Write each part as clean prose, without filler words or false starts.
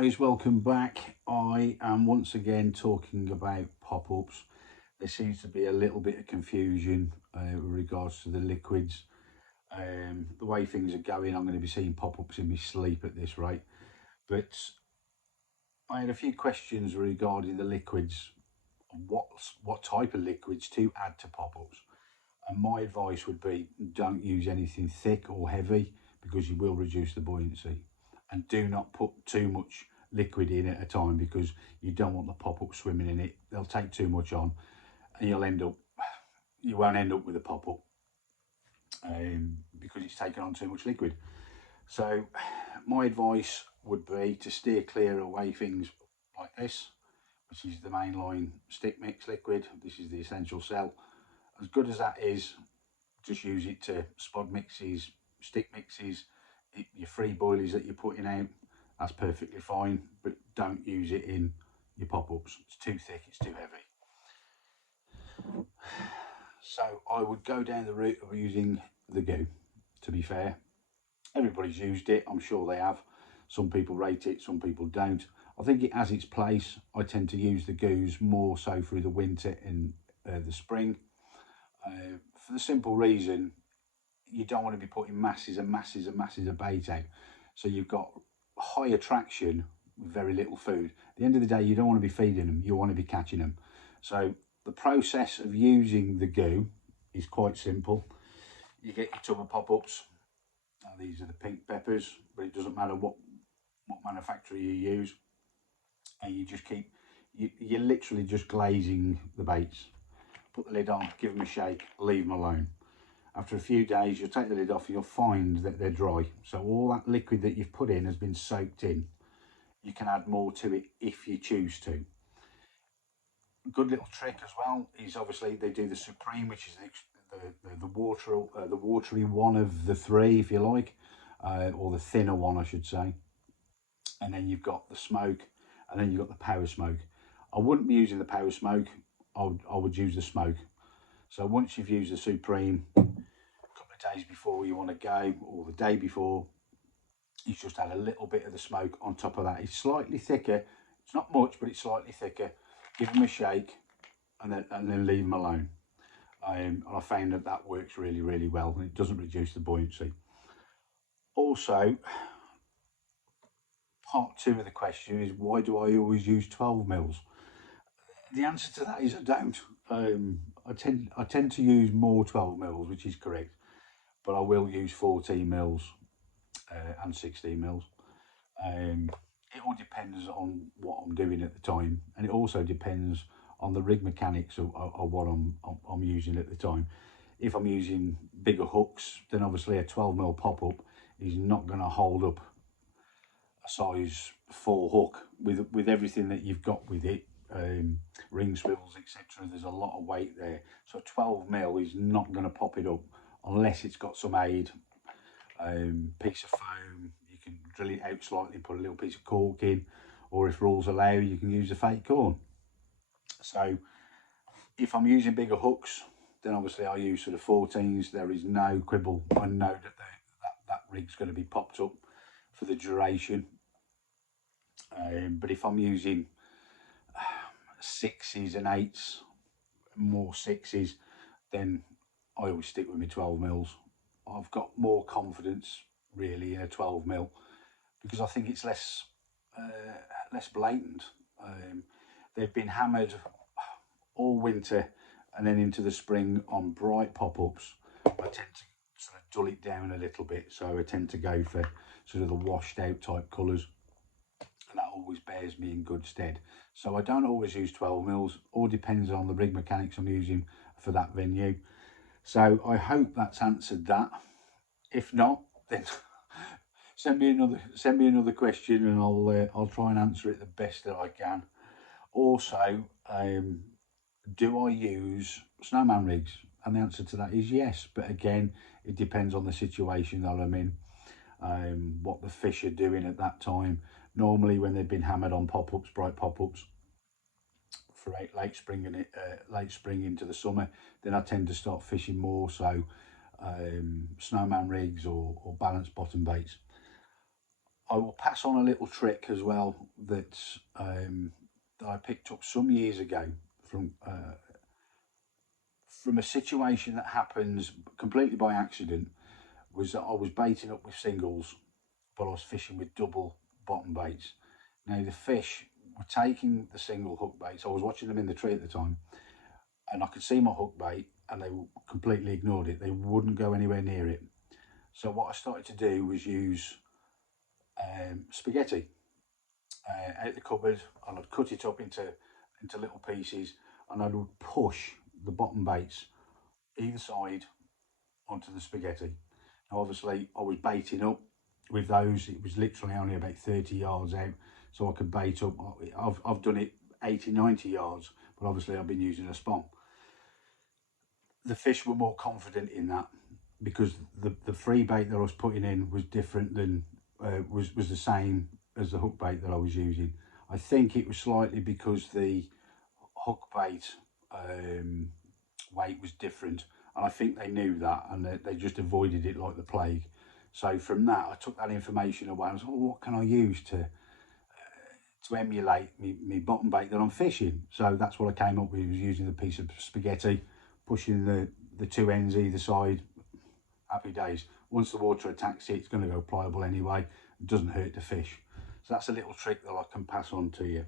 guys, welcome back. I am once again talking about pop-ups. There seems to be a little bit of confusion with regards to the liquids. The way things are going, I'm going to be seeing pop-ups in my sleep at this rate. But I had a few questions regarding the liquids, what type of liquids to add to pop-ups. And my advice would be don't use anything thick or heavy because you will reduce the buoyancy. And do not put too much liquid in at a time because you don't want the pop-up swimming in it. They'll take too much on and you won't end up with a pop-up because it's taken on too much liquid. So my advice would be to steer clear away things like this, which is the Mainline Stick mix liquid. This is the essential cell. As good as that is, just use it to spod mixes, stick mixes, your free boilies that you're putting out. That's perfectly fine, but don't use it in your pop-ups. It's too thick, it's too heavy. So I would go down the route of using the goo. To be fair, everybody's used it, I'm sure they have. Some people rate it, some people don't. I think it has its place. I tend to use the goos more so through the winter and the spring. For the simple reason, you don't want to be putting masses and masses and masses of bait out. So you've got high attraction with very little food. At the end of the day, you don't want to be feeding them, you want to be catching them. So the process of using the goo is quite simple. You get your tub of pop-ups. Now, these are the pink peppers, but it doesn't matter what manufacturer you use. And you just keep, you're literally just glazing the baits. Put the lid on, give them a shake, leave them alone. After a few days, you'll take the lid off and you'll find that they're dry. So all that liquid that you've put in has been soaked in. You can add more to it if you choose to. A good little trick as well is obviously they do the Supreme, which is the watery one of the three, if you like, or the thinner one, I should say. And then you've got the smoke, and then you've got the power smoke. I wouldn't be using the power smoke. I would use the smoke. So once you've used the Supreme, a couple of days before you want to go, or the day before, you just add a little bit of the smoke on top of that. It's slightly thicker. It's not much, but it's slightly thicker. Give them a shake, and then leave them alone. And I found that works really, really well, and it doesn't reduce the buoyancy. Also, part two of the question is, why do I always use 12 mils? The answer to that is I don't. I tend to use more 12 mils, which is correct, but I will use 14 mils and 16 mils. It all depends on what I'm doing at the time, and it also depends on the rig mechanics of what I'm using at the time. If I'm using bigger hooks, then obviously a 12 mil pop-up is not going to hold up a size 4 hook with everything that you've got with it. Ring swivels, etc. There's a lot of weight there, so 12 mil is not going to pop it up unless it's got some aid. Piece of foam, you can drill it out slightly, put a little piece of cork in, or if rules allow, you can use a fake corn. So if I'm using bigger hooks, then obviously I use sort of 14s. There is no quibble. I know that rig's going to be popped up for the duration. But if I'm using 6s and 8s, more 6s, then I always stick with my 12 mils. I've got more confidence really in a 12 mil because I think it's less blatant. They've been hammered all winter and then into the spring on bright pop-ups. I tend to sort of dull it down a little bit, so I tend to go for sort of the washed out type colours, and that always bears me in good stead. So I don't always use 12 mils, all depends on the rig mechanics I'm using for that venue. So I hope that's answered that. If not, then send me another question, and I'll try and answer it the best that I can. Also, do I use snowman rigs? And the answer to that is yes, but again, it depends on the situation that I'm in, what the fish are doing at that time. Normally, when they've been hammered on pop-ups, bright pop-ups, for late spring into the summer, then I tend to start fishing more so snowman rigs or balanced bottom baits. I will pass on a little trick as well that I picked up some years ago from a situation that happens completely by accident. Was that I was baiting up with singles, but I was fishing with double bottom baits. Now the fish were taking the single hook baits. I was watching them in the tree at the time, and I could see my hook bait, and they completely ignored it. They wouldn't go anywhere near it. So what I started to do was use spaghetti out the cupboard, and I'd cut it up into little pieces, and I would push the bottom baits either side onto the spaghetti. Now, obviously, I was baiting up with those. It was literally only about 30 yards out, so I could bait up. I've done it 80, 90 yards, but obviously I've been using a spawn. The fish were more confident in that because the free bait that I was putting in was different than was the same as the hook bait that I was using. I think it was slightly because the hook bait weight was different, and I think they knew that, and they just avoided it like the plague. So from that, I took that information away. I was like, oh, what can I use to emulate me bottom bait that I'm fishing? So that's what I came up with. Was using the piece of spaghetti, pushing the two ends either side. Happy days. Once the water attacks it, it's going to go pliable anyway. It doesn't hurt the fish. So that's a little trick that I can pass on to you.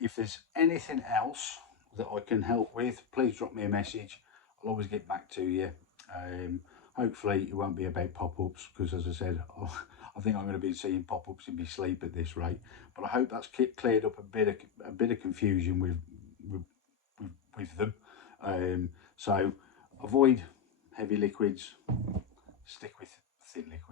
If there's anything else that I can help with, please drop me a message. I'll always get back to you. Hopefully it won't be about pop-ups, because as I said, I think I'm going to be seeing pop-ups in my sleep at this rate. But I hope that's cleared up a bit of confusion with them. So avoid heavy liquids, stick with thin liquids.